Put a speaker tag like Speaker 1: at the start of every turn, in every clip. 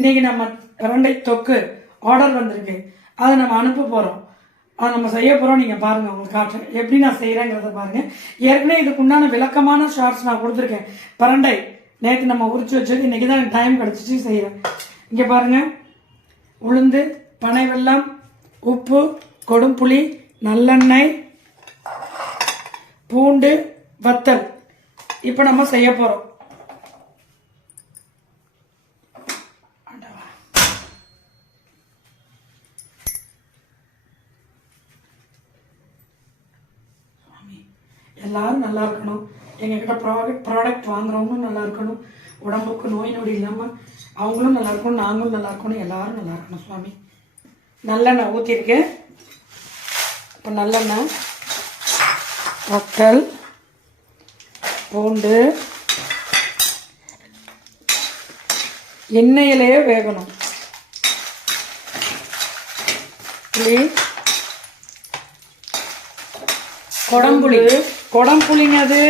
Speaker 1: இன்னைக்கு நம்ம பிரண்டை தொக்கு ஆர்டர் வந்திருக்கு. அதை நம்ம அனுப்ப போகிறோம் அதை நம்ம செய்ய போகிறோம் நீங்கள் பாருங்கள் உங்களுக்கு காட்டுறேன் எப்படி நான் செய்கிறேங்கிறத பாருங்கள் ஏற்கனவே இதுக்கு உண்டான விளக்கமான ஷார்ட்ஸ் நான் கொடுத்துருக்கேன். பரண்டை. நேற்று நம்ம உரிச்சு வச்சது இன்னைக்கு தான் எனக்கு டைம் கிடச்சிச்சு செய்கிறேன் இங்கே பாருங்கள் உளுந்து பனை வெள்ளம் உப்பு கொடும்புளி நல்லெண்ணெய் பூண்டு வத்தல். இப்போ நம்ம செய்ய போகிறோம் எல்லாரும் நல்லா இருக்கணும். எங்ககிட்ட ப்ராடக்ட் ப்ராடக்ட் வாங்குறவங்களும் நல்லா இருக்கணும். உடம்புக்கு நோய் நொடி இல்லாமல் அவங்களும் நல்லா இருக்கணும் நாங்களும் நல்லா இருக்கணும் எல்லாரும் நல்லா இருக்கணும் சுவாமி. நல்லெண்ணெய் ஊற்றிருக்கேன் இப்போ நல்லெண்ணெய் வத்தல் பூண்டு எண்ணெயிலேயே வேகணும். புளி குடம்புளி. குடம் அது.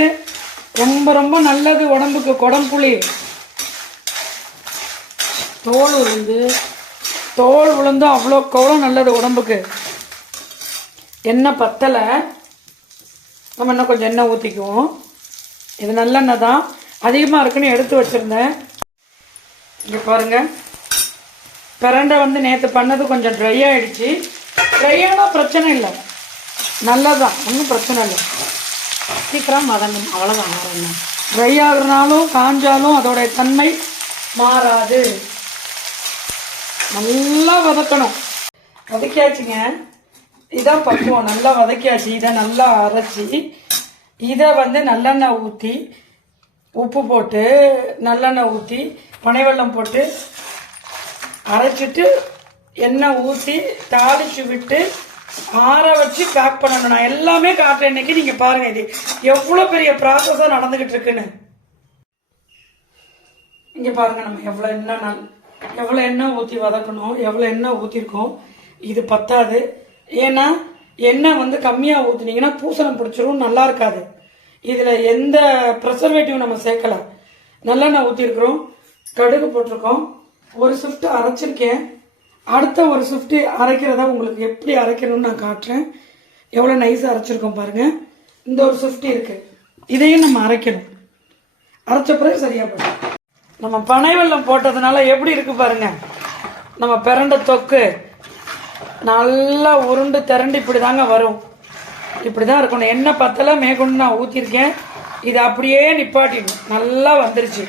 Speaker 1: ரொம்ப ரொம்ப நல்லது உடம்புக்கு குடம் புளி. தோல் உளுந்து. தோல் உளுந்து அவ்வளோ அவ்வளோ நல்லது உடம்புக்கு. எண்ணெய் பத்தலை. நம்ம இன்னும் கொஞ்சம் எண்ணெய் ஊற்றிக்குவோம் இது நல்லெண்ணெய் தான். அதிகமாக இருக்குன்னு எடுத்து வச்சுருந்தேன். இங்கே பாருங்கள் பிரண்டை வந்து நேற்று பண்ணது கொஞ்சம் ட்ரை ஆகிடுச்சு ட்ரை ஆனால் பிரச்சனை இல்லை. நல்லதான் ஒன்றும் பிரச்சனை இல்லை.
Speaker 2: சீக்கிரம் வதங்கும் அவ்வளோதான் வேறு என்ன?
Speaker 1: ட்ரை ஆகுறனாலும் காஞ்சாலும் அதோடைய தன்மை மாறாது. நல்லா வதக்கணும். வதக்கியாச்சுங்க. இதான் பக்குவம். நல்லா வதக்கியாச்சு. இதை நல்லா அரைச்சி இதை வந்து நல்லெண்ணெய் ஊற்றி உப்பு போட்டு நல்லெண்ணெய் ஊற்றி பனை வெள்ளம் போட்டு அரைச்சிட்டு எண்ணெய் ஊற்றி தாளிச்சு விட்டு ஆற வச்சு பேக் பண்ணணும். நான் எல்லாமே காட்டுறேன். இன்னைக்கு நீங்கள் பாருங்கள் இது. எவ்வளோ பெரிய ப்ராசஸாக நடந்துக்கிட்டு இருக்குன்னு. இங்கே பாருங்க நம்ம. எவ்வளோ எண்ணெய் நாள் எவ்வளோ எண்ணெய் ஊற்றி வதக்கணும் எவ்வளோ எண்ணெய் ஊற்றிருக்கோம் இது பத்தாது. ஏன்னா எண்ணெய் வந்து கம்மியாக ஊற்றுனீங்கன்னா பூசணம் பிடிச்சிரும் நல்லா இருக்காது. இதில் எந்த ப்ரெசர்வேட்டிவ் நம்ம சேர்க்கல. நல்லெண்ணெய் ஊற்றிருக்கிறோம் கடுகு போட்டிருக்கோம். ஒரு ஷிஃப்ட் அரைச்சிருக்கேன். அடுத்த ஒரு ஷிஃப்ட் அரைக்கிறத உங்களுக்கு எப்படி அரைக்கணும்னு நான் காட்டுறேன். எவ்வளோ நைஸாக அரைச்சிருக்கோம் பாருங்க. இந்த ஒரு ஷிஃப்ட் இருக்கு. இதையும் நம்ம அரைக்கணும். அரைச்ச பிறகு சரியா போயிடும். நம்ம பனை வெள்ளம் போட்டதுனால எப்படி இருக்கு பாருங்க. நம்ம பிறண்ட தொக்கு நல்லா உருண்டு திரண்டு இப்படி தாங்க வரும். இப்படி தான் இருக்கணும். எண்ணெய் பத்தலை மேற்கொண்டு நான் ஊற்றிருக்கேன் இது அப்படியே நிப்பாட்டிடணும். நல்லா வந்துருச்சு.